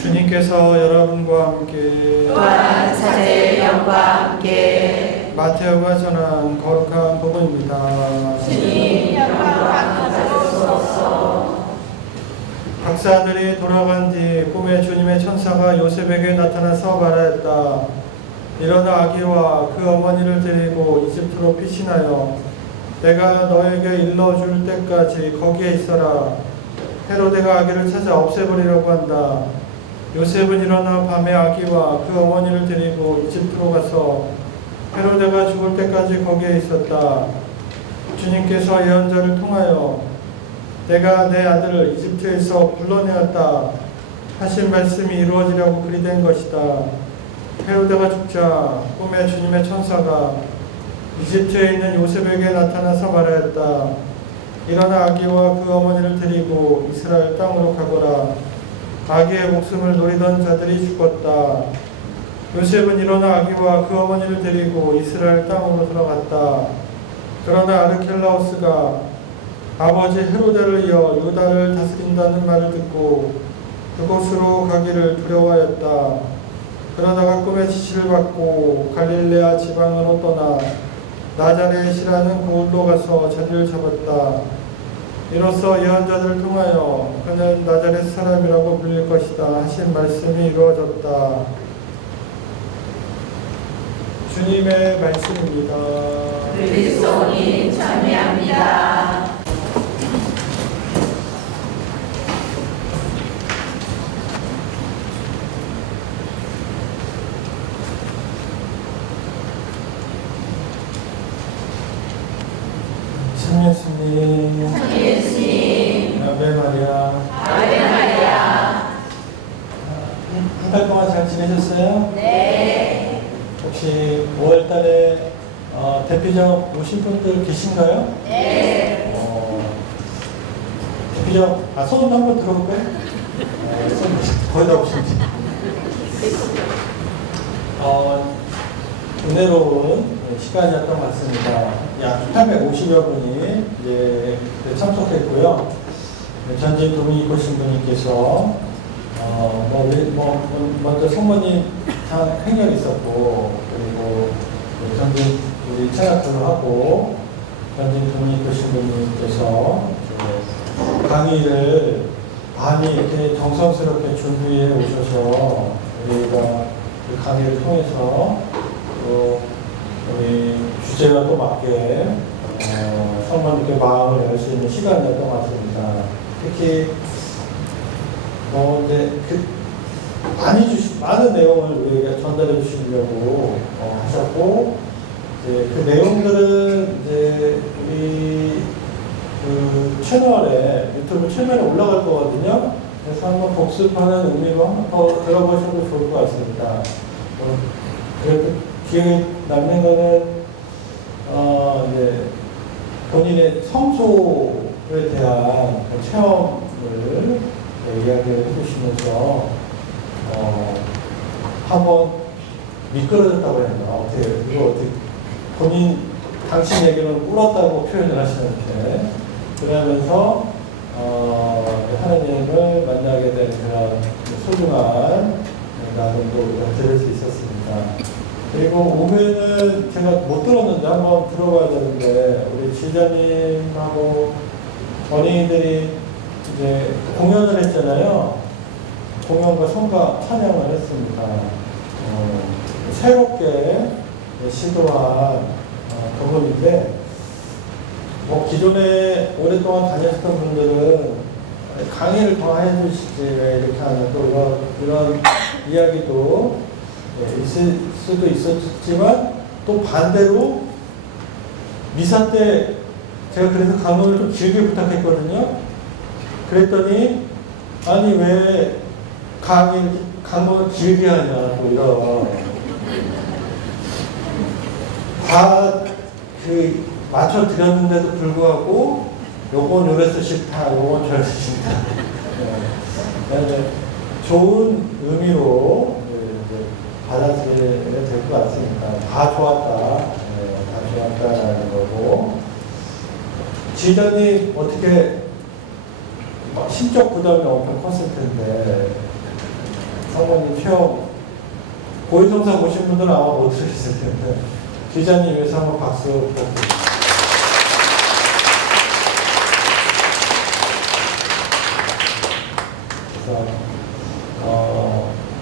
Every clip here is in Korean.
주님께서 여러분과 함께 또한 사제의 영과 함께 마테오가 전한 거룩한 복음입니다. 주님 영광 받으소서. 박사들이 돌아간 뒤 꿈에 주님의 천사가 요셉에게 나타나서 말하였다. 일어나 아기와 그 어머니를 데리고 이집트로 피신하여 내가 너에게 일러줄 때까지 거기에 있어라. 헤로데가 아기를 찾아 없애버리려고 한다. 요셉은 일어나 밤에 아기와 그 어머니를 데리고 이집트로 가서 헤로데가 죽을 때까지 거기에 있었다. 주님께서 예언자를 통하여 내가 내 아들을 이집트에서 불러내었다 하신 말씀이 이루어지려고 그리 된 것이다. 헤로데가 죽자 꿈에 주님의 천사가 이집트에 있는 요셉에게 나타나서 말하였다. 일어나 아기와 그 어머니를 데리고 이스라엘 땅으로 가거라. 아기의 목숨을 노리던 자들이 죽었다. 요셉은 일어나 아기와 그 어머니를 데리고 이스라엘 땅으로 들어갔다. 그러나 아르켈라오스가 아버지 헤로데를 이어 유다를 다스린다는 말을 듣고 그곳으로 가기를 두려워하였다. 그러다가 꿈의 지시를 받고 갈릴레아 지방으로 떠나 나자렛이라는 고을로 가서 자리를 잡았다. 이로써 예언자들을 통하여 그는 나자렛 사람이라고 불릴 것이다 하신 말씀이 이루어졌다. 주님의 말씀입니다. 그리스도님 참여합니다. 참 예수님, 예수님, 아베 마리아. 아베 마리아. 한 달 동안 잘 지내셨어요? 네. 혹시 5월 달에 대피점 오신 분들 계신가요? 네. 대피점, 손 한번 들어볼까요? 손 거의 다 오신지. 은혜로운 시간이었던 것 같습니다. 약 850여 분이 이제 참석했고요. 전직 도미니코 신부님께서 먼저 성모님 행렬이 있었고, 그리고 전직 우리 체납도 하고, 전직 도미니코 신부님께서 강의를 많이 이렇게 정성스럽게 준비해 오셔서 우리가 그 강의를 통해서 또 우리 주제와 또 맞게 성모님께 마음을 열 수 있는 시간이었던 것 같습니다. 특히 이제 많은 내용을 우리에게 전달해 주시려고 하셨고, 이제 그 내용들은 이제 우리 그 채널에, 유튜브 채널에 올라갈 거거든요. 그래서 한번 복습하는 의미로 한번 더 들어보셔도 좋을 것 같습니다. 그래도 기억에 남는 거는 이제 본인의 성소에 대한 그 체험을 이야기를 해주시면서 한번 미끄러졌다고 했나? 어떻게 당신 얘기는 꿇었다고 표현을 하시는데, 그러면서 하나님을 만나게 된 그런 소중한 나눔도 우리가 들을 수 있었습니다. 그리고 오면은 제가 못 들었는데 한번 들어봐야 되는데, 우리 지자님하고 어린이들이 이제 공연을 했잖아요. 공연과 성가 찬양을 했습니다. 새롭게 시도한 부분인데, 기존에 오랫동안 다녔던 분들은 강의를 더 해주시지 왜 이렇게 하는 또 이런 이야기도 있을 수도 있었지만, 또 반대로 미사 때 제가 그래서 강론을 좀 길게 부탁했거든요. 그랬더니 아니 왜 강론을 길게 하냐, 또 이런 다 맞춰 드렸는데도 불구하고 요건 요래서 싫다, 요건 저래서 싫다. 좋은 의미로 받아들여야 될 것 같으니까 다 좋았다, 다 좋았다라는 거고, 지전이 어떻게 심적 부담이 엄청 컸을 텐데 사모님 체험 고위성사 보신 분들은 아마 못 들으셨을 텐데 기자님 위해서 한번 박수 부탁드립니다.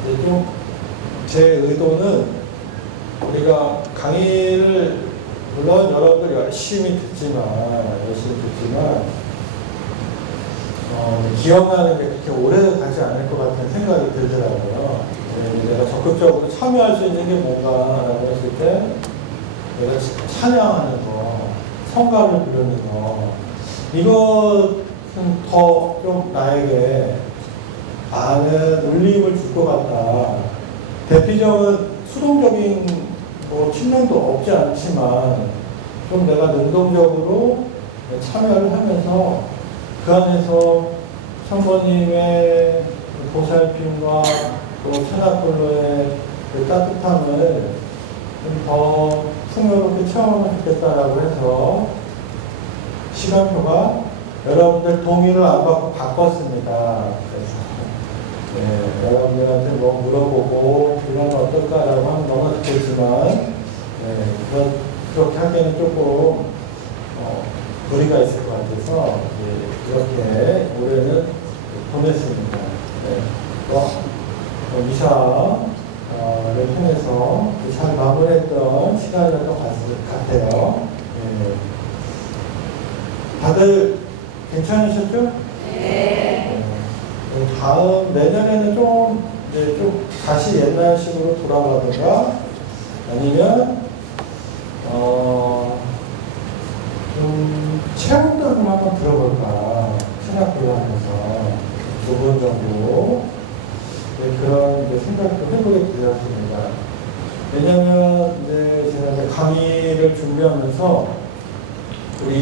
그래서 좀 제 의도는 우리가 강의를 물론 여러분들 열심히 듣지만 기억나는 게 그렇게 오래 가지 않을 것 같은 생각이 들더라고요. 내가 적극적으로 참여할 수 있는 게 뭔가라고 했을 때 내가 찬양하는 거, 성가를 부르는 거 이것은 더 좀 나에게 많은 울림을 줄 것 같다. 대피점은 수동적인 측면도 없지 않지만 좀 내가 능동적으로 참여를 하면서 그 안에서 성모님의 보살핌과 또 체납불로의 그 따뜻함을 좀 더 풍요롭게 체험하면 좋겠다라고 해서 시간표가 여러분들 동의를 안 받고 바꿨습니다. 그래서 여러분들한테 뭐 물어보고 이건 어떨까라고 하면 너무 좋겠지만 그렇게 하기에는 조금 무리가 있을 것 같아서 이렇게 올해는 보냈습니다. 미사를 통해서 잘 마무리했던 시간이었던 것 같아요. 다들 괜찮으셨죠? 네. 다음 내년에는 좀 다시 옛날식으로 돌아가든가 아니면 좀 체험도 좀 한번 들어볼까 생각을 하면서 2번 정도 그런 생각도 해보게 되었습니다. 왜냐하면 제가 강의를 준비하면서 우리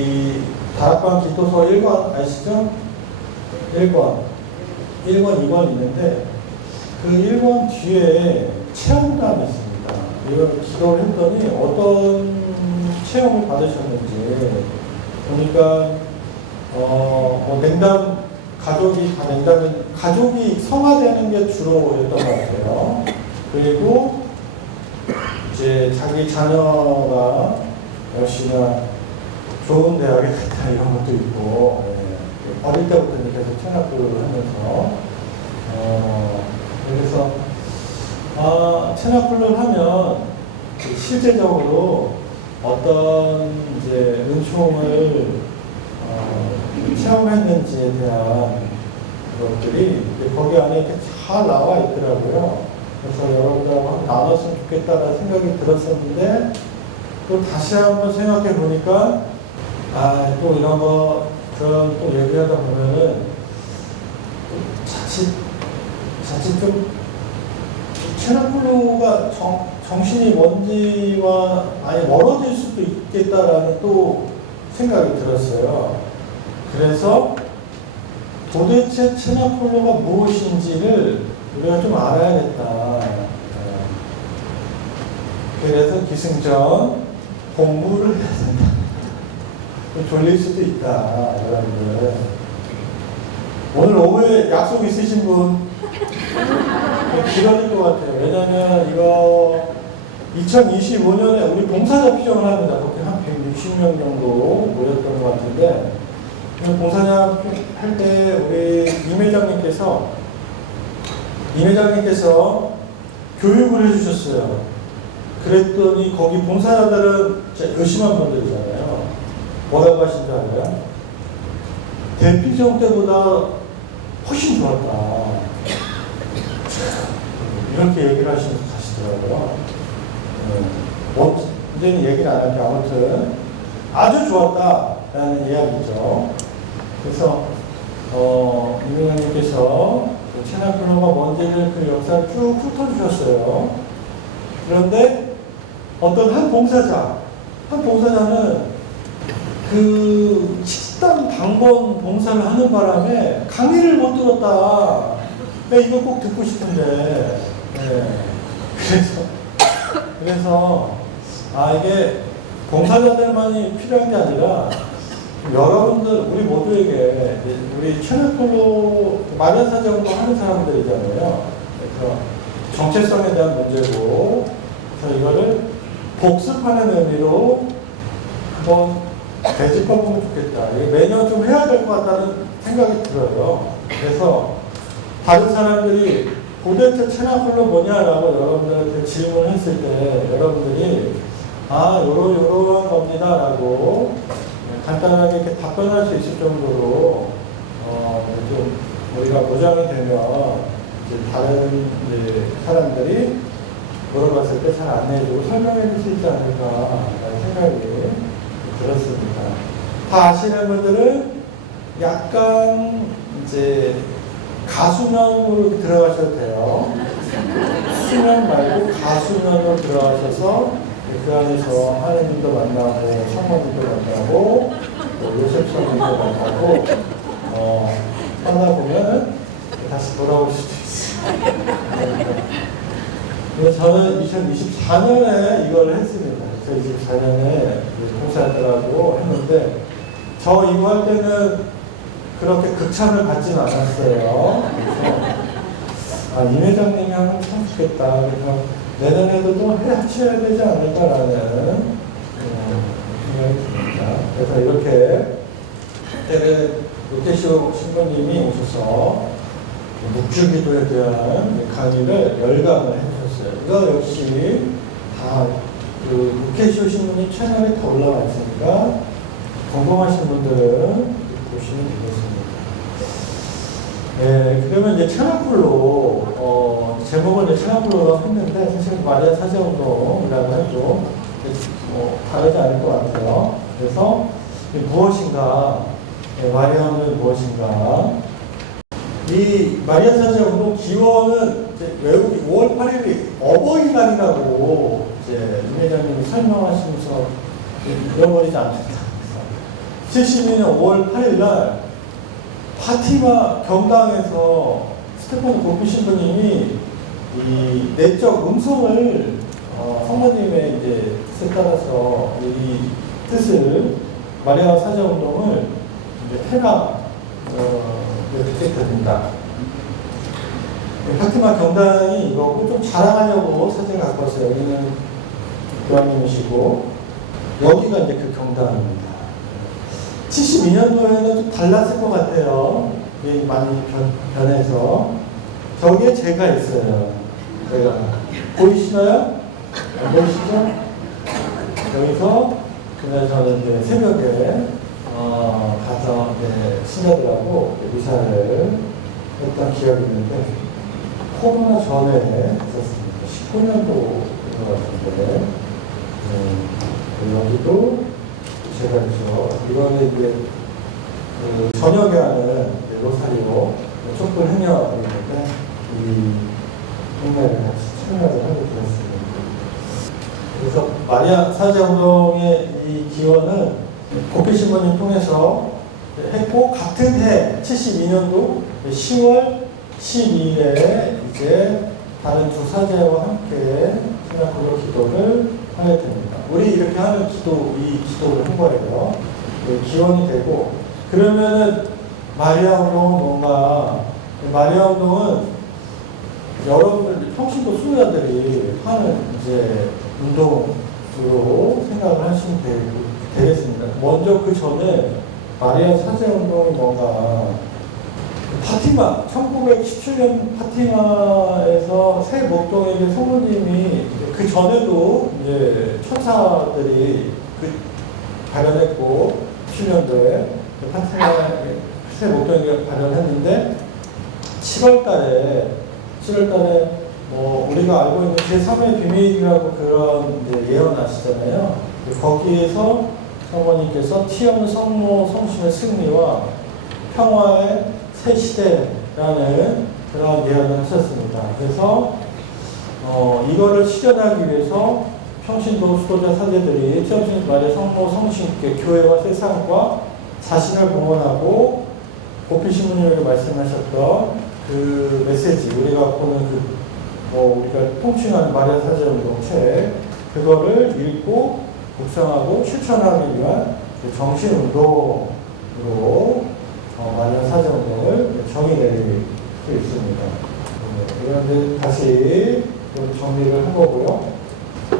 다락방 기도서 1권 아시죠? 1권, 2권 있는데 그 1권 뒤에 체험담이 있습니다. 이걸 기도를 했더니 어떤 체험을 받으셨는지 보니까 냉담 가족이 성화되는 게 주로였던 것 같아요. 그리고 이제 자기 자녀가 역시나 좋은 대학에 갔다 이런 것도 있고 어릴 때부터 계속 체납교육을 하면서 그래서 체납교육을 하면 실제적으로 어떤 이제 은총을 체험했는지에 대한 것들이 거기 안에 이렇게 잘 나와 있더라고요. 그래서 여러분들하고 나눴으면 좋겠다라는 생각이 들었었는데 또 다시 한번 생각해 보니까 또 이런 거 그런 또 얘기하다 보면은 자칫 좀 체납플로가 정신이 먼지와 많이 멀어질 수도 있겠다라는 또 생각이 들었어요. 그래서 도대체 체납플로가 무엇인지를 우리가 좀 알아야겠다. 그래서 기승전 공부를 해야 된다. 졸릴 수도 있다, 여러분들. 오늘 오후에 약속 있으신 분 길어질 것 같아요. 왜냐면 이거 2025년에 우리 봉사자 피정을 합니다. 그렇게 한 160명 정도 모였던 것 같은데 봉사자 할 때 우리 임 회장님께서 교육을 해주셨어요. 그랬더니 거기 봉사자들은 진짜 열심한 분들이잖아요. 뭐라고 하신 줄 알아요? 대피정 때보다 훨씬 좋았다. 이렇게 얘기를 하시면서 가시더라고요. 이제는 얘기를 안 할게요. 아무튼 아주 좋았다라는 이야기죠. 그래서 임 회장님께서 체납플로가 뭔지를 그 역사를 쭉 훑어주셨어요. 그런데 어떤 한 봉사자는 그 식당 당번 봉사를 하는 바람에 강의를 못 들었다. 이거 꼭 듣고 싶은데. 그래서 이게 봉사자들만이 필요한 게 아니라 여러분들 우리 모두에게 우리 체납플로 마련사정도 하는 사람들이잖아요. 그래서 정체성에 대한 문제고, 그래서 이거를 복습하는 의미로 한번 되짚어보면 좋겠다. 이게 매년 좀 해야 될 것 같다는 생각이 들어요. 그래서 다른 사람들이 도대체 체납플로 뭐냐라고 여러분들한테 질문을 했을 때 여러분들이 요런 겁니다라고 간단하게 이렇게 답변할 수 있을 정도로 좀 우리가 보장이 되면 이제 다른 이제 사람들이 물어봤을 때 잘 안내해주고 설명해 줄 수 있지 않을까라는 생각이 들었습니다. 다 아시는 분들은 약간 이제 가수면으로 들어가셔도 돼요. 수면 말고 가수면으로 들어가셔서 그 안에서 하느님도 만나고 성모님도 만나고 또 요셉 성님도 만나고 하다 보면 다시 돌아올 수도 있어요. 그래서 저는 2024년에 이걸 했습니다. 2024년에 봉사하더라고 했는데 저 이거 할 때는 그렇게 극찬을 받지는 않았어요. 그래서 임 회장님이 하면 참 좋겠다. 그래서 내년에도 또 하셔야 되지 않을까라는 생각이 듭니다. 그래서 이렇게 그때 로케시오 신부님이 오셔서 묵주기도에 대한 강의를 열강을 해주셨어요. 이거 역시 다 로케시오 신부님 채널에 다 올라와 있으니까 궁금하신 분들은 보시면 되겠습니다. 네, 그러면 이제 체납불로, 제목은 이제 체납불로 했는데, 사실 마리아 사제운동이라고 해도 다르지 않을 것 같아요. 그래서, 무엇인가, 마리아는 무엇인가. 이 마리아 사제운동 기원은 이제 외국이 5월 8일이 어버이날이라고 이제 임 회장님이 설명하시면서 잃어버리지 않는다. 72년 5월 8일날 파티마 경당에서 스테파노 고피 신부님이 이 내적 음성을 성모님의 이제 뜻에 따라서 이 뜻을 마리아 사제운동을 이제 해라 이렇게 됩니다. 파티마 경당이 이거고 좀 자랑하려고 사진 갖고 왔어요. 여기는 교황님이시고 여기가 이제 그 경당입니다. 72년도에는 좀 달랐을 것 같아요. 많이 변해서. 저기에 제가 있어요. 제가. 보이시나요? 보이시죠? 여기서, 그날 저는 이제 새벽에, 가서 이제 신자들하고 미사를 했던 기억이 있는데, 코로나 전에 있었습니다. 19년도 같은데, 여기도 제가 있죠. 이거는 이제 저녁에 하는 로사리오 촛불 행렬인데 이 행렬을 같이 참여를 하게 되었습니다. 그래서 마리아 사제운동의 이 기원은 고피 신부님 통해서 했고 같은 해 72년도 10월 12일에 이제 다른 두 사제와 함께 시나고로 기도를 하게 됩니다. 우리 이렇게 하는 이 기도를 한 거예요. 기원이 되고, 그러면은 마리아 운동은 뭔가, 마리아 운동은 여러분들 평신도 수요자들이 하는 이제 운동으로 생각을 하시면 되겠습니다. 먼저 그 전에 마리아 사제 운동이 뭔가, 파티마, 1917년 파티마에서 새 목동에게 성모님이 그 전에도 이제 천사들이 발현했고 17년도에 파티마에 새 목동에게 발현했는데 7월달에 우리가 알고 있는 제3의 비밀이라고 그런 이제 예언 아시잖아요. 거기에서 성모님께서 티 없는 성모 성심의 승리와 평화의 새 시대라는 그런 예언을 하셨습니다. 그래서 이거를 실현하기 위해서 평신도 수도자 사제들이 티없는 마리아 성모 성신께 교회와 세상과 자신을 봉헌하고 고피 신부님에게 말씀하셨던 그 메시지, 우리가 보는 우리가 통칭하는 마리아 사제운동 책, 그거를 읽고 묵상하고 실천하기 위한 정신운동으로 마리아 사제운동을 정의 내리고 있습니다. 이런데 다시 좀 정리를 한 거고요.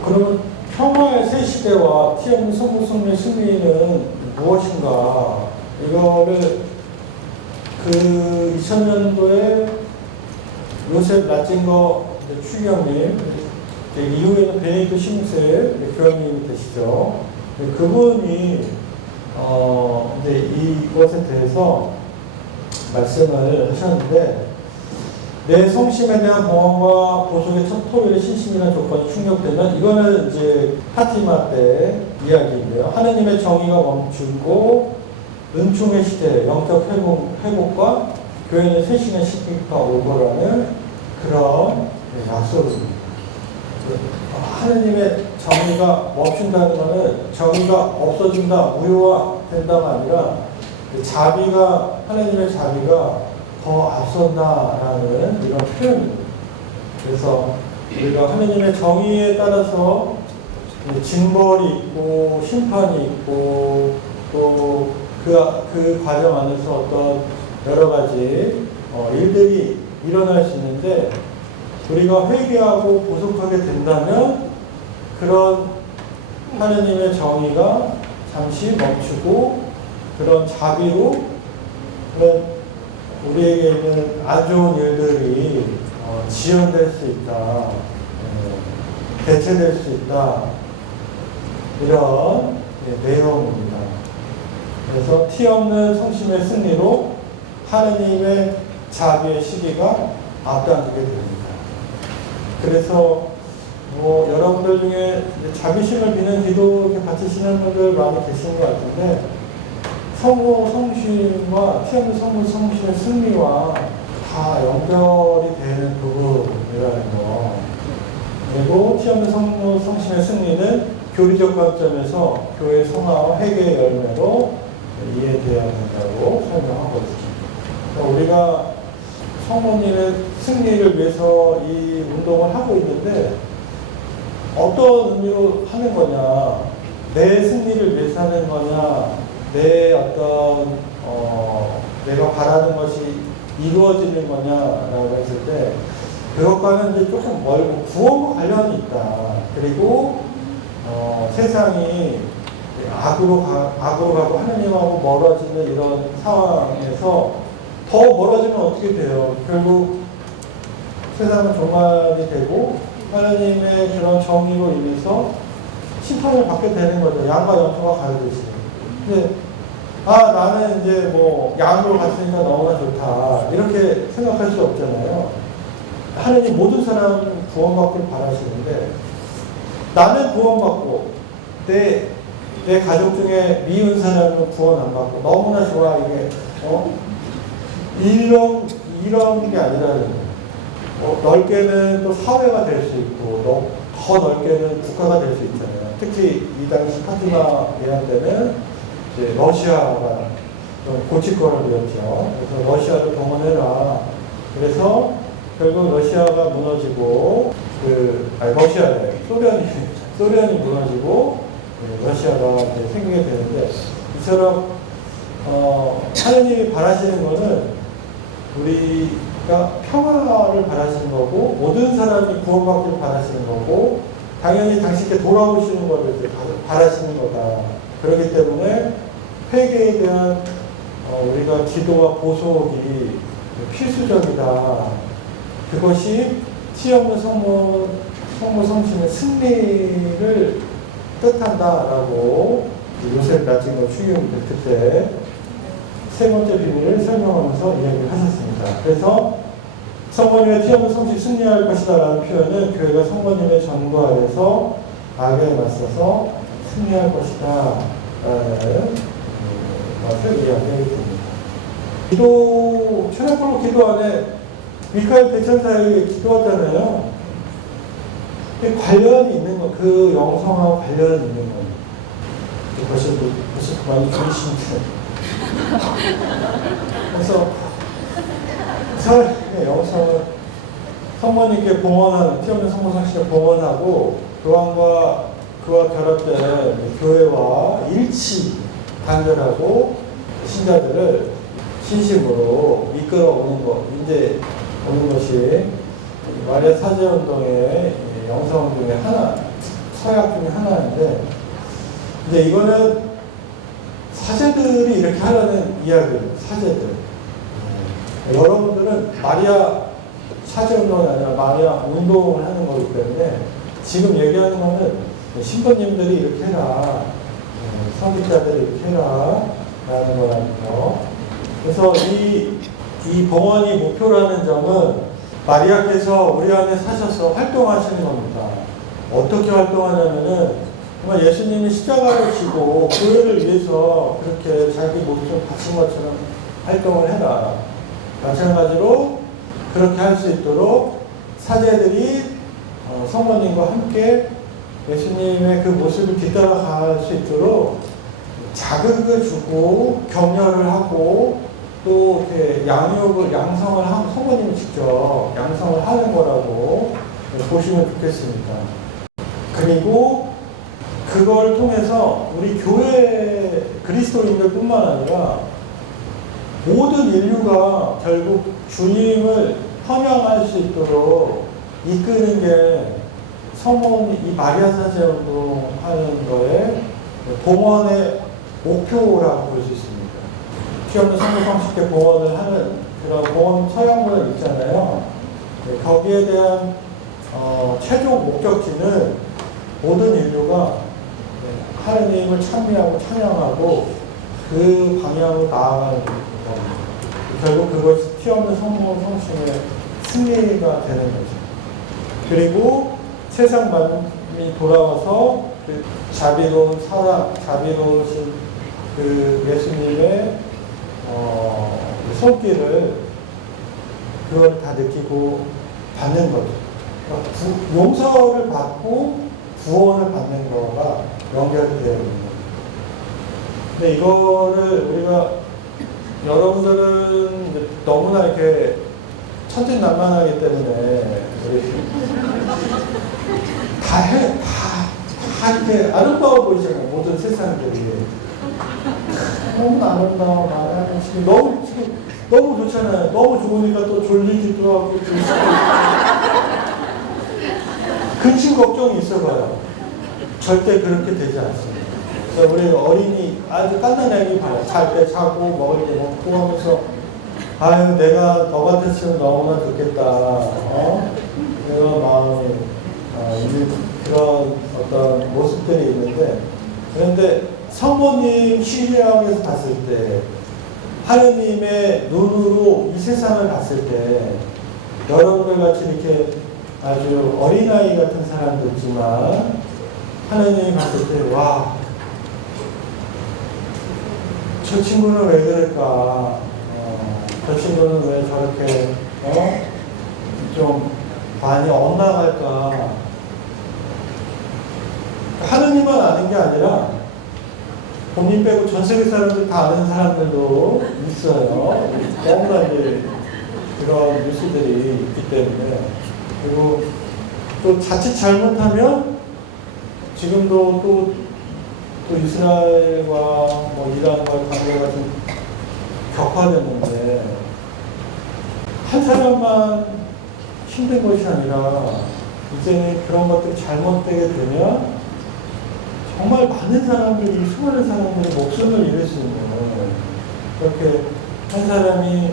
그러면 평화의 새 시대와 티 없는 성불성의 승리는 무엇인가? 이거를 그 2000년도에 요셉 라틴거 추기경님, 이후에는 베네딕토 16세 교황님이 되시죠. 그분이 이제 이것에 대해서 말씀을 하셨는데, 내 성심에 대한 봉헌과 보속의 첫 토요일의 신심이라는 조건이 충족되면, 이거는 이제 파티마 때 이야기인데요. 하느님의 정의가 멈추고 은총의 시대, 영적 회복과 교회는 쇄신의 시기가 올 거라는 그런 약속입니다. 하느님의 정의가 멈춘다는 것은 정의가 없어진다, 무효화된다가 아니라 자비가, 하느님의 자비가 더 앞선다라는 이런 표현입니다. 그래서 우리가 하느님의 정의에 따라서 징벌이 있고 심판이 있고 또 그 과정 안에서 어떤 여러 가지 일들이 일어날 수 있는데, 우리가 회개하고 보속하게 된다면 그런 하느님의 정의가 잠시 멈추고 그런 자비로 그런 우리에게 있는 안 좋은 일들이 지연될 수 있다, 대체될 수 있다, 이런 내용입니다. 그래서 티 없는 성심의 승리로 하느님의 자비의 시기가 앞당기게 됩니다. 그래서 여러분들 중에 자비심을 비는 기도 이렇게 바치시는 분들 많이 계신 것 같은데, 성모 성심과 티 없는 성모 성심의 승리와 다 연결이 되는 부분이라는 거. 그리고 티 없는 성모 성심의 승리는 교리적 관점에서 교회 성화와 회개의 열매로 이해되어야 된다고 설명하고 있습니다. 우리가 성모님의 승리를 위해서 이 운동을 하고 있는데, 어떤 의미로 하는 거냐, 내 승리를 위해서 하는 거냐, 내 어떤 내가 바라는 것이 이루어지는 거냐라고 했을 때, 그것과는 이제 조금 멀고 구원과 관련이 있다. 그리고 세상이 악으로 가고 하느님하고 멀어지는 이런 상황에서 더 멀어지면 어떻게 돼요? 결국 세상은 종말이 되고 하느님의 그런 정의로 인해서 심판을 받게 되는 거죠. 양과 염소가 가르듯이. 근데 나는 이제 양으로 갔으니까 너무나 좋다, 이렇게 생각할 수 없잖아요. 하느님 모든 사람 구원받길 바라시는데, 나는 구원받고 내 가족 중에 미운 사람은 구원 안 받고 너무나 좋아, 이게 이런 게 아니라는 거예요. 넓게는 또 사회가 될 수 있고 더 넓게는 국가가 될 수 있잖아요. 특히 이 당시 파티마 예언 때는 이제 러시아가 좀 고치권을이었죠. 그래서 러시아를 동원해라. 그래서 결국 러시아가 무너지고 소련이 무너지고 러시아가 이제 생기게 되는데, 이처럼 하느님이 바라시는 것은 우리가 평화를 바라시는 거고, 모든 사람이 구원받기를 바라시는 거고, 당연히 당신께 돌아오시는 것을 이제 바라시는 거다. 그렇기 때문에 회개에 대한 우리가 기도와 보속이 필수적이다. 그것이 티 없는 성모 성심의 승리를 뜻한다라고 요셉 라틴거 추기경님 그때 세 번째 비밀을 설명하면서 이야기를 하셨습니다. 그래서 성모님의 티 없는 성심 승리할 것이다 라는 표현은 교회가 성모님의 전과 아래서 악에 맞서서 승리할 것이다 라는 것을 이야기하게 됩니다. 천하골로 기도 안에 미카엘 대천사에게 기도하잖아요. 관련이 있는 거, 그 영성하고 관련이 있는 겁니다. 벌써 많이 들으시는데. 그래서 그 영성은 성모님께 봉헌하는, 티 없는 성모 성심을 봉헌하고 그와 결합된 교회와 일치 단결하고 신자들을 신심으로 이끌어 오는 것, 이제 오는 것이 마리아 사제운동의 영성 중에 하나, 서약 중에 하나인데, 이제 이거는 사제들이 이렇게 하려는 이야기예요. 사제들. 여러분들은 마리아 사제운동이 아니라 마리아 운동을 하는 거기 때문에 지금 얘기하는 거는 신부님들이 이렇게 해라, 성직자들이 이렇게 해라 라는 거라는 거. 그래서 이 봉헌이 목표라는 점은 마리아께서 우리 안에 사셔서 활동하시는 겁니다. 어떻게 활동하냐면은 정말 예수님이 십자가를 지고 교회를 위해서 그렇게 자기 목숨을 바친 것처럼 활동을 해라. 마찬가지로 그렇게 할 수 있도록 사제들이 성모님과 함께 예수님의 그 모습을 뒤따라갈 수 있도록 자극을 주고 격려를 하고 또 이렇게 양성을 하고 성모님이 직접 양성을 하는 거라고 보시면 좋겠습니다. 그리고 그걸 통해서 우리 교회 그리스도인들뿐만 아니라 모든 인류가 결국 주님을 헌양할 수 있도록 이끄는 게 성모님, 이 마리아 사제 운동하는 거에 봉헌의 목표라고 볼 수 있습니다. 피 없는 성모 성식회 봉헌을 하는 그런 봉헌 서약문을 있잖아요. 거기에 대한 최종 목적지는 모든 인류가 하느님을 찬미하고 찬양하고 그 방향으로 나아가는 겁니다. 결국 그것이 피 없는 성모 성심의 승리가 되는 거죠. 그리고 세상 만민이 돌아와서 그 자비로운 사랑, 자비로우신 그 예수님의 손길을 그걸 다 느끼고 받는 거죠. 그러니까 용서를 받고 구원을 받는 거가 연결이 되어 있는 거죠. 근데 이거를 우리가 여러분들은 이제 너무나 이렇게 천진난만하기 때문에 다 이렇게 아름다워 보이잖아요. 모든 세상들이. 너무 아름다워 말하는 지금 너무 좋잖아요. 너무 좋으니까 또 졸리기도 하고 근심 걱정이 있어봐요. 절대 그렇게 되지 않습니다. 그래서 우리 어린이 아주 깐난 애기 봐요. 잘 때 자고 먹을 때 먹고 하면서 아유 내가 너 같았으면 너무나 좋겠다. 이런 마음이 그런 어떤 모습들이 있는데, 그런데 성모님 시리아에서 봤을 때 하느님의 눈으로 이 세상을 봤을 때 여러분들 같이 이렇게 아주 어린아이 같은 사람도 있지만 하느님이 봤을 때 와, 저 친구는 왜 그럴까? 저 친구는 왜 저렇게 좀 많이 엇나갈까? 하느님만 아는 게 아니라 본인 빼고 전 세계 사람들 다 아는 사람들도 있어요. 너무나 이제 그런 뉴스들이 있기 때문에. 그리고 또 자칫 잘못하면 지금도 또 이스라엘과 뭐 이란과의 관계가 좀 격화됐는데 한 사람만 힘든 것이 아니라 이제는 그런 것들이 잘못되게 되면 정말 많은 사람들이, 수많은 사람들이 목숨을 잃을 수 있는, 그렇게 한 사람이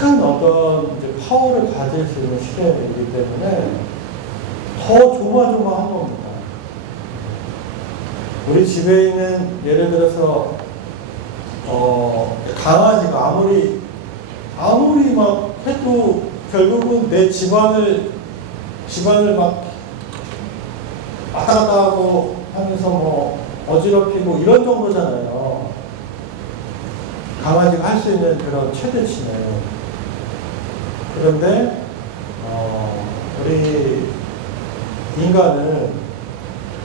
큰 어떤 이제 파워를 가질 수 있는 시대이기 때문에 더 조마조마한 겁니다. 우리 집에 있는 예를 들어서 강아지가 아무리 막 해도 결국은 내 집안을 막 왔다 갔다 하고 하면서 뭐 어지럽히고 이런 정도잖아요. 강아지가 할 수 있는 그런 최대치는. 그런데 우리 인간은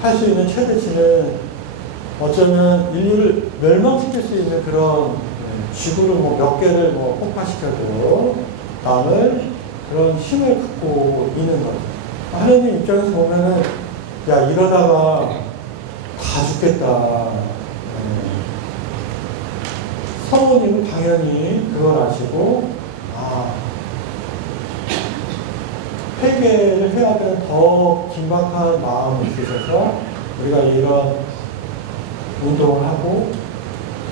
할 수 있는 최대치는 어쩌면 인류를 멸망시킬 수 있는 그런 지구를 뭐 몇 개를 뭐 폭파시켜도 남을 그런 힘을 갖고 있는 거죠. 하느님 입장에서 보면은 야 이러다가 다 죽겠다. 성모님은 당연히 그걸 아시고 회개를 해야 되는 더 긴박한 마음이 있으셔서 우리가 이런 운동을 하고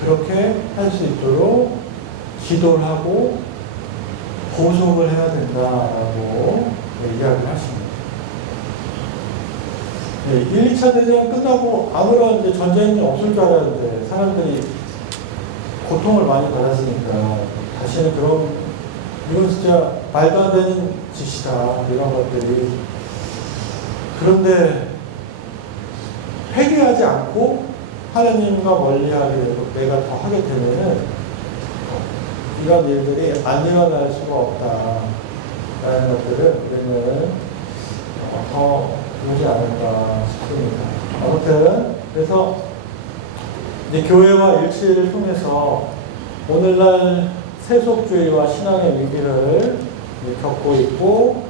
그렇게 할 수 있도록 기도를 하고 보석을 해야 된다라고 이야기를 하십니다. 1, 2차 대전 끝나고 아무런 이제 전쟁이 없을 줄 알았는데 사람들이 고통을 많이 받았으니까 다시는 이건 진짜 말도 안 되는 짓이다 이런 것들이. 그런데 회개하지 않고 하나님과 멀리하게 되고 내가 더 하게 되면은 이런 일들이 안 일어날 수가 없다라는 것들을 우리는 더 보지 않을까 싶습니다. 아무튼 그래서 이제 교회와 일치를 통해서 오늘날 세속주의와 신앙의 위기를 겪고 있고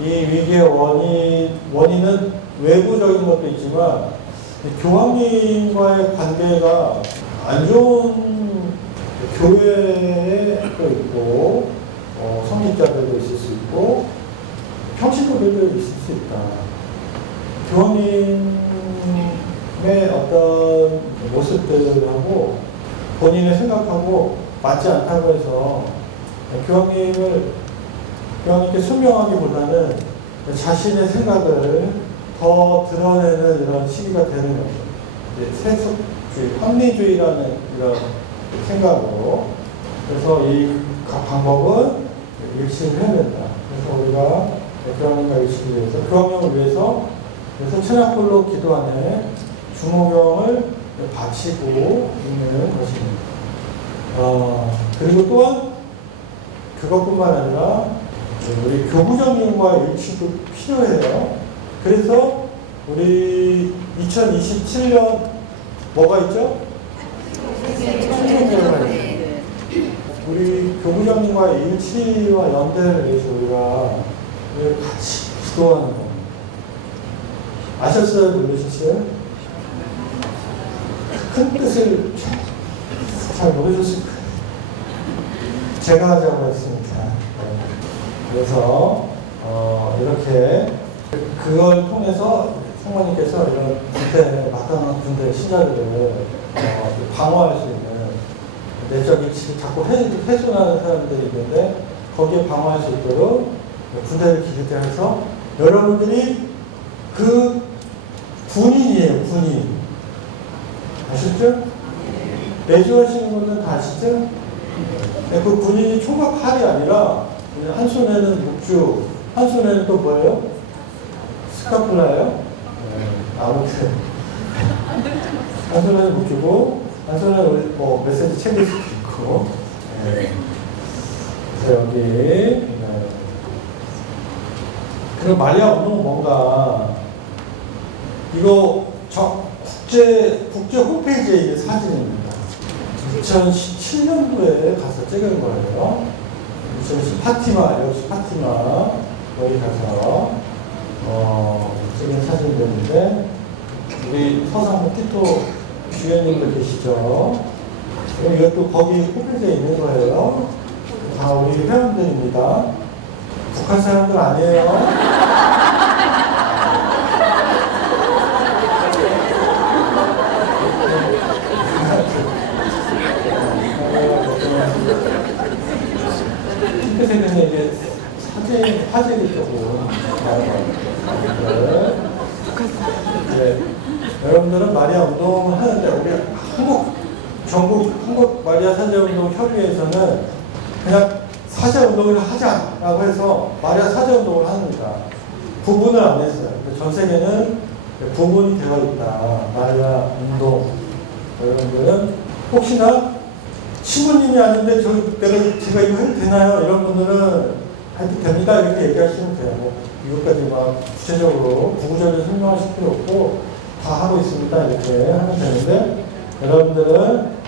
이 위기의 원인은 외부적인 것도 있지만 교황님과의 관계가 안 좋은 교회에 또 있고 성직자들도 있을 수 있고 평신도들도 있을 수 있다. 교황님의 어떤 모습들하고 본인의 생각하고 맞지 않다고 해서 교황님께 순명하기보다는 자신의 생각을 더 드러내는 이런 시기가 되는 거죠. 세속주의, 합리주의라는 이런 생각으로. 그래서 이 방법은 일치를 해야 된다. 그래서 우리가 교황님과 일치를 위해서, 교황님을 위해서, 그래서 체나폴로 기도 안에 주모경을 바치고 있는 것입니다. 그리고 또한 그것뿐만 아니라 우리 교구장님과 일치도 필요해요. 그래서 우리 2027년 뭐가 있죠? 청소년회가 있어요. 우리 교구장님과의 일치와 연대를 위해서 우리가 같이 기도하는 겁니다. 아셨어요? 모르셨어요? 큰 뜻을 잘 모르셨을 거예요. 제가 하자고 했습니다. 그래서 이렇게 그걸 통해서 성모님께서 이런 마땅한 군대 신자들을 방어할 수 있는 내적 일치를 자꾸 훼손하는 사람들이 있는데 거기에 방어할 수 있도록 군대를 기르대해서 여러분들이 그 군인이에요. 군인 아시죠? 내주하시는 분들 다 아시죠? 그 군인이 총각 칼이 아니라 한 손에는 묵주, 한 손에는 또 뭐예요? 스카플라예요? 아무튼 한 손에는 묵주고 한 손에는 우리 메시지 챙길 수도 있고. 그래서 여기 그럼 마리아 운동은 뭔가 이거 국제 홈페이지에 있는 사진입니다. 2017년도에 가서 찍은 거예요. 2010 파티마, 역시 파티마 여기 가서 찍은 사진들인데 우리 서상무 티토 주연님들 계시죠? 이것도 거기 홈페이지에 있는 거예요. 다 우리 회원들입니다. 북한 사람들 아니에요. 핑크색은 이게 화질이 조금 네. 여러분들은 마리아 운동을 하는데 우리 한국 마리아 사제운동 협의회에서는 그냥 사제운동을 하자라고 해서 마리아 사제운동을 합니다. 구분을 안 했어요. 전 세계는 구분이 되어 있다. 마리아 운동. 여러분들은 혹시나 신부님이 아닌데 제가 이거 해도 되나요? 이런 분들은 해도 됩니다. 이렇게 얘기하시면 돼요. 이것까지 막 구체적으로 구구절절 설명하실 필요 없고 다 하고 있습니다. 이렇게 하면 되는데 여러분들은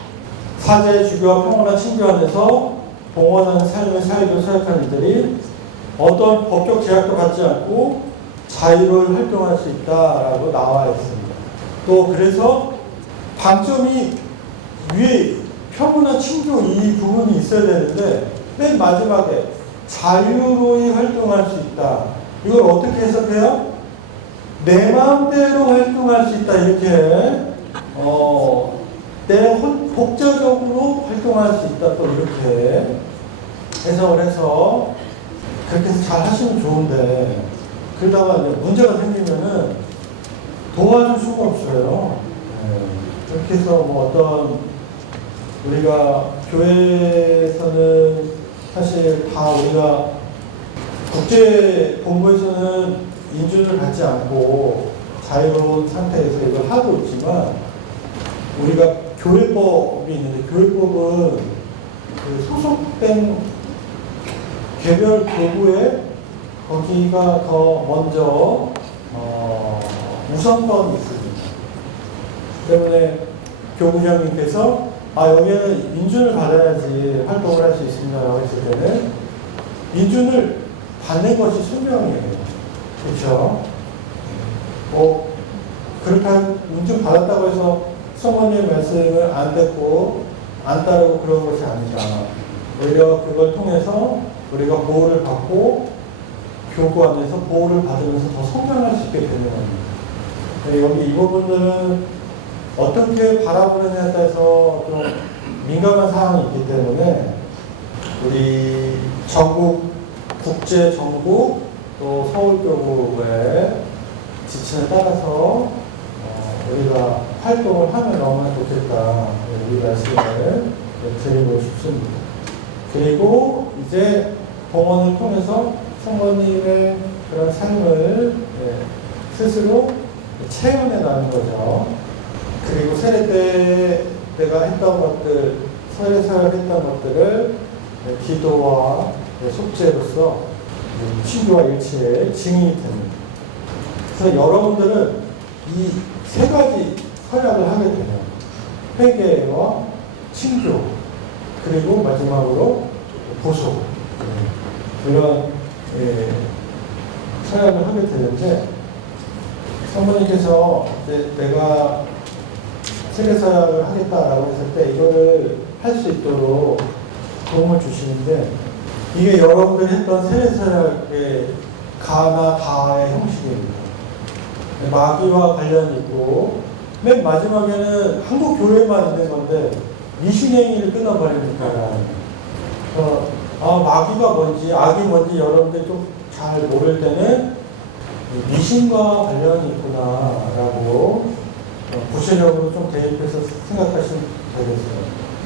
사제, 주교와 평온한 친교 안에서 봉헌하는 삶의 사회를 사역하는 이들이 어떤 법적 제약도 받지 않고 자유를 활동할 수 있다라고 나와 있습니다. 또 그래서 방점이 위에 평온한 친교 이 부분이 있어야 되는데 맨 마지막에 자유로이 활동할 수 있다. 이걸 어떻게 해석해요? 내 마음대로 활동할 수 있다. 이렇게 내 독자적으로 활동할 수 있다. 또 이렇게 해석을 해서 그렇게 해서 잘 하시면 좋은데 그러다가 이제 문제가 생기면은 도와줄 수가 없어요. 그렇게 해서 뭐 어떤 우리가 교회에서는 사실 다 우리가 국제 본부에서는 인준을 받지 않고 자유로운 상태에서 이걸 하고 있지만 우리가 교회법이 있는데 교회법은 그 소속된 개별 교구에 거기가 더 먼저 우선권이 있습니다. 때문에 교구장님께서 여기에는 인준을 받아야지 활동을 할 수 있습니다라고 했을 때는 인준을 받는 것이 손명이에요. 그렇죠? 그렇게 인준 받았다고 해서 성모님 말씀을 안 듣고 안 따르고 그런 것이 아니다. 오히려 그걸 통해서 우리가 보호를 받고 교구 안에서 보호를 받으면서 더 성장할 수 있게 되는 겁니다. 여기 이 부분들은 어떻게 바라보느냐에 따라서 좀 민감한 사항이 있기 때문에 우리 전국, 국제 전국 또 서울교구의 지침에 따라서 우리가 활동을 하면 너무나 좋겠다. 이 말씀을 드리고 싶습니다. 그리고 이제 봉헌을 통해서 성모님의 그런 삶을 스스로 체험해 나가는 거죠. 그리고 세례 때 내가 했던 것들, 세례사역 했던 것들을 기도와 속죄로서 친교와 일치의 증인이 됩니다. 그래서 여러분들은 이 세 가지 서약을 하게 돼요. 회개와 친교, 그리고 마지막으로 보소. 이런 서약을 하게 되는데 성모님께서 내가 세례서약을 하겠다라고 했을 때 이거를 할 수 있도록 도움을 주시는데 이게 여러분들이 했던 세례서약의 가나 다의 형식입니다. 마귀와 관련이 있고 맨 마지막에는 한국 교회만 있는 건데 미신행위를 끊어버리니까 마귀가 뭔지 악이 뭔지 여러분들이 좀 잘 모를 때는 미신과 관련이 있구나라고 구체적으로 좀 대입해서 생각하시면 되겠어요.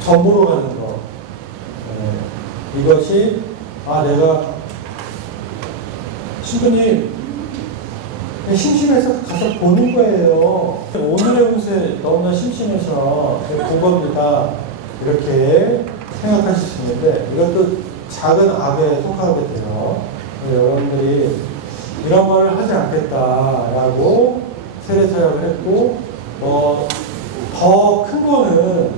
전보로 가는 거. 이것이 내가 신부님 심심해서 가서 보는 거예요. 오늘의 운세 너무나 심심해서 본 겁니다. 이렇게 생각하실 수 있는데 이것도 작은 악에 속하게 돼요. 여러분들이 이런 말을 하지 않겠다라고 세례서약을 했고 더 큰 거는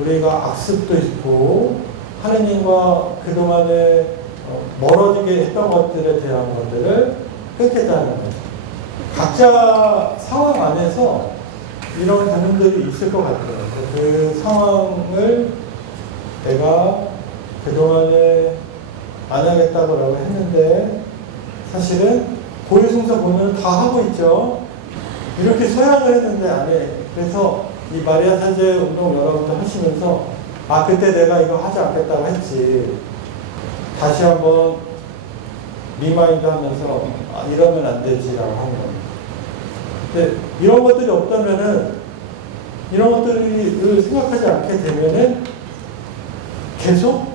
우리가 악습도 있고 하느님과 그동안에 멀어지게 했던 것들에 대한 것들을 끊겠다는 거죠. 각자 상황 안에서 이런 부분들이 있을 것 같아요. 그 상황을 내가 그동안에 안 하겠다고 했는데 사실은 고유승서 보면 다 하고 있죠. 이렇게 서약을 했는데 안 해. 그래서 이 마리아 사제 운동 여러분들 하시면서 그때 내가 이거 하지 않겠다고 했지. 다시 한번 리마인드 하면서 이러면 안 되지라고 하는 겁니다. 근데 이런 것들이 없다면은 이런 것들을 생각하지 않게 되면은 계속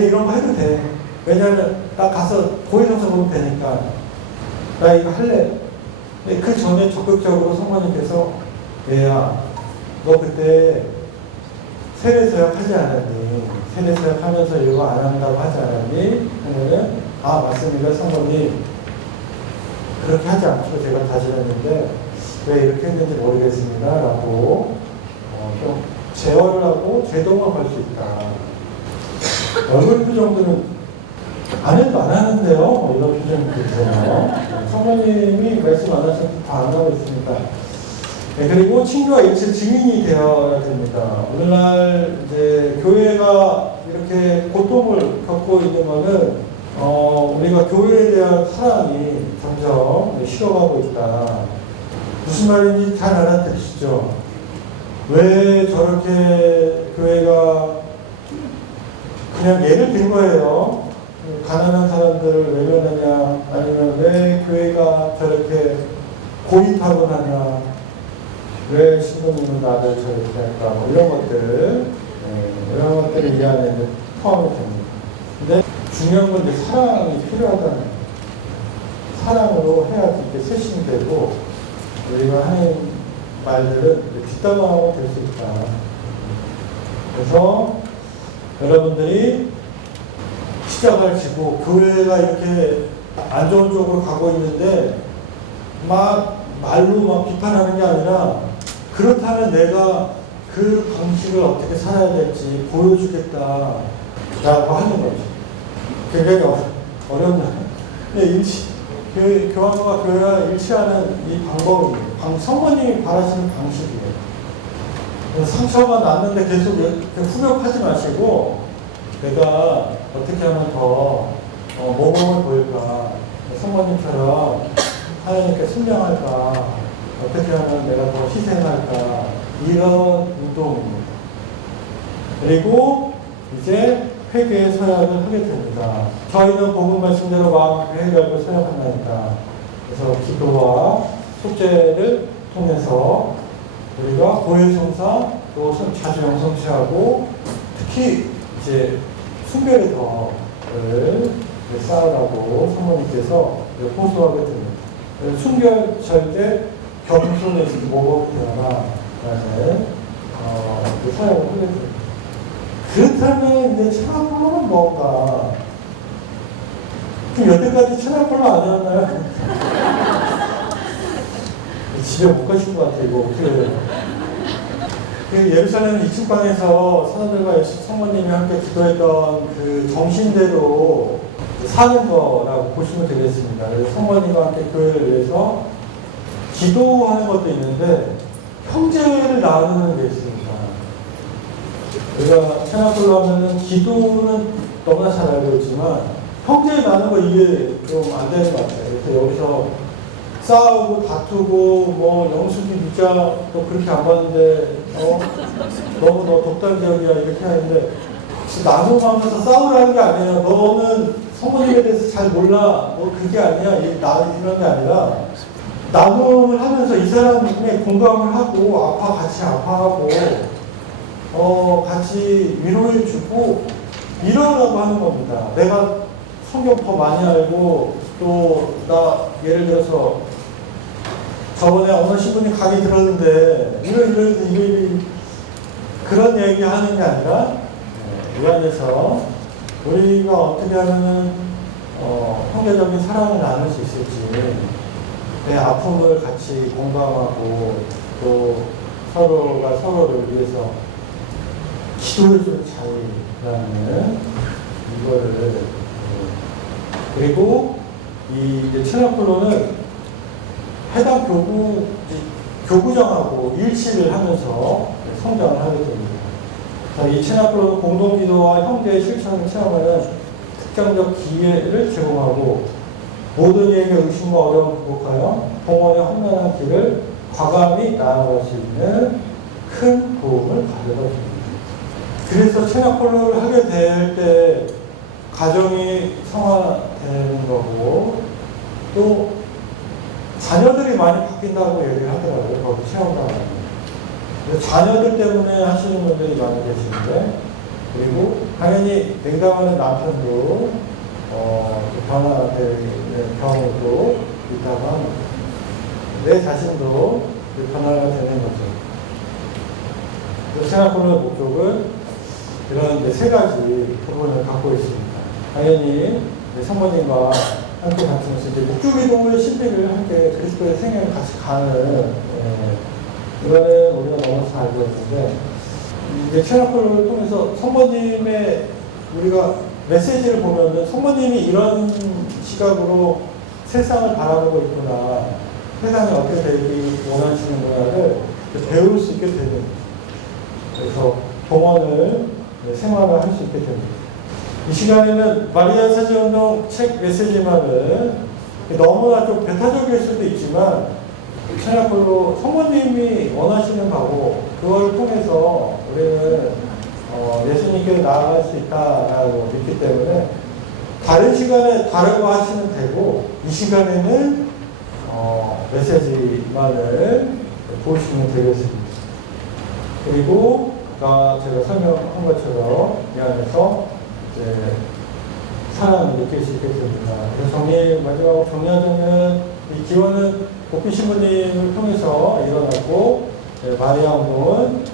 이런 거 해도 돼. 왜냐하면 나 가서 고해성사 보면 되니까 나 이거 할래. 근데 그 전에 적극적으로 성모님께서 얘야 너 그때 세례서약 하지 않았니? 세례서약 하면서 이거 안 한다고 하지 않았니? 하면은 맞습니다 성모님 그렇게 하지 않고 제가 다시 했는데 왜 이렇게 했는지 모르겠습니다 라고 좀 제어를 하고 제동을 걸 수 있다. 얼굴 표정들은 안 해도 안 하는데요. 이런 표정들이 있어요. 성모님이 말씀 안 하셔도 다 안 하고 있습니다. 그리고 친교와 일치 증인이 되어야 됩니다. 오늘날 이제 교회가 이렇게 고통을 겪고 있는 거는 우리가 우리가 교회에 대한 사랑이 점점 식어가고 있다. 무슨 말인지 잘 알아들으시죠? 왜 저렇게 교회가 그냥 예를 든 거예요. 가난한 사람들을 외면하냐, 아니면 왜 교회가 저렇게 고립하고나냐, 왜 신부님은 나를 저렇게 할까, 뭐 이런 것들, 이런 것들이 이 안에 포함이 됩니다. 근데 중요한 건 이제 사랑이 필요하다는 거예요. 사랑으로 해야지 이렇게 쇄신이 되고, 우리가 하는 말들은 뒷담화가 될 수 있다. 그래서 여러분들이 십자가를 지고 교회가 이렇게 안 좋은 쪽으로 가고 있는데 막 말로 막 비판하는 게 아니라 그렇다면 내가 그 방식을 어떻게 살아야 될지 보여주겠다 라고 하는 거죠. 굉장히 어려운 교황과 교회가 일치하는 이 방법입니다. 성모님이 바라시는 방식이에요. 상처가 났는데 계속 후벼파지 마시고 내가 어떻게 하면 더 모범을 보일까, 성모님처럼 하나님께 순종할까, 어떻게 하면 내가 더 희생할까, 이런 운동입니다. 그리고 이제 회개의 서약을 하게 됩니다. 저희는 복음 말씀대로 마음 회개하고 서약한다니까. 그래서 기도와 속죄를 통해서 우리가 고해성사, 또 자주 성취하고 특히 이제 순결의 덕을 쌓으라고 성모님께서 호소하게 됩니다. 순결 절대 겸손해서 모범되어라라는 사역을 하게 됩니다. 그렇다면 이제 체납불로는 뭔가? 그럼 여태까지 체납불로 아니었나요? 집에 못 가실 것 같아요. 이거 어떻게 해요? 그 예루살렘 이축방에서 사람들과 성모님이 함께 기도했던 그 정신대로 사는 거라고 보시면 되겠습니다. 그래서 성모님과 함께 교회를 위해서 기도하는 것도 있는데 형제를 나누는 게 있습니다. 우리가 체납불로 하면은 기도는 너무나 잘 알고 있지만 형제 나누는 거 이게 좀 안 되는 것 같아요. 그래서 여기서 싸우고 다투고 뭐 영숙이 진짜 너 그렇게 안 봤는데 너무 너 독단적이야 이렇게 하는데 나눔하면서 싸우라는 게 아니에요. 너는 성모님에 대해서 잘 몰라. 너 그게 아니야. 이런 게 아니라 나눔을 하면서 이 사람의 공감을 하고 같이 아파하고 같이 위로해주고 이러라고 하는 겁니다. 내가 성경 더 많이 알고 또 나 예를 들어서 저번에 어느 신부님 강의 들었는데 이런 그런 얘기 하는 게 아니라 이 안에서 우리가 어떻게 하면은 형제적인 사랑을 나눌 수 있을지 내 아픔을 같이 공감하고 또 서로가 서로를 위해서 기도해주는 자유라는 이거를 그리고 이 체납불로는 해당 교구장하고 일치를 하면서 성장을 하게 됩니다. 이 체납불로는 공동기도와 형제의 실천을 체험하는 특정적 기회를 제공하고 모든 이에게 의심과 어려움을 극복하여 봉헌의 험난한 길을 과감히 나아갈 수 있는 큰 도움을 가져다 줍니다. 그래서 체납불로를 하게 될 때 가정이 성화되는 거고 또 자녀들이 많이 바뀐다고 얘기를 하더라고요. 거기 체험을 하면. 자녀들 때문에 하시는 분들이 많이 계시는데 그리고 당연히 냉담하는 남편도 변화되는 경우도 있다고 합니다. 내 자신도 변화가 되는 거죠. 체납불로의 목적은 이런 세 가지 부분을 갖고 있습니다. 당연히 성모님과 함께 같이면서 이제 목주기도의 신비를 함께 그리스도의 생애를 같이 가는 이거는 우리가 너무 잘 알고 있는데 이제 체납불을 통해서 성모님의 우리가 메시지를 보면은 성모님이 이런 시각으로 세상을 바라보고 있구나, 세상이 어떻게 되기 원하시는구나를 배울 수 있게 되는 거죠. 그래서 봉헌을 생활을 할 수 있게 됩니다. 이 시간에는 마리아 사제운동 책 메시지만은 너무나 좀 배타적일 수도 있지만 찬양골로 성모님이 원하시는 바고 그걸 통해서 우리는 예수님께 나아갈 수 있다라고 믿기 때문에 다른 시간에 다른 거 하시면 되고 이 시간에는 메시지만을 보시면 되겠습니다. 그리고 아까 제가 설명한 것처럼 이 안에서 이제 사랑을 느낄 수 있게 됩니다. 그래서 마지막으로 정리하자면 이 기원은 복귀 신부님을 통해서 일어났고 마리아 운동은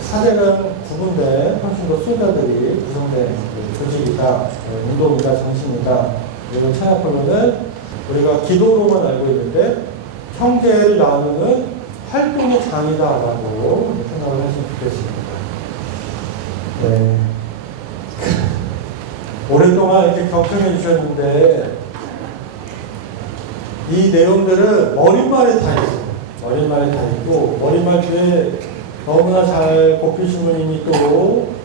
사제간 구분된 평신도 수호자들이 구성된 조직이다, 운동이다, 정신이다. 그리고 찬양콜로는 우리가 기도로만 알고 있는데 형제를 나누는 활동의 장이다라고 생각을 하시면 좋겠습니다. 네. 오랫동안 이렇게 경청해 주셨는데 이 내용들은 머릿말에 다 있어요. 머릿말에 다 있고 머릿말 뒤에 너무나 잘 복귀 신부님이 또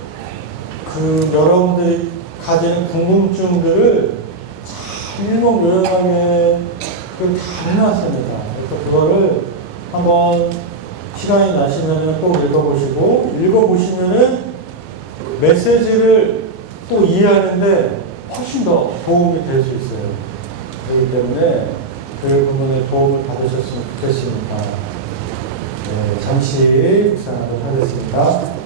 그 여러분들이 가지는 궁금증들을 잘 일목요연하게 다 해놨습니다. 그래서 그거를 한번 시간이 나시면 꼭 읽어보시고 읽어보시면은 메시지를 또 이해하는데 훨씬 더 도움이 될 수 있어요. 그렇기 때문에 그 부분에 도움을 받으셨으면 좋겠습니다. 네, 잠시 묵상하도록 하겠습니다.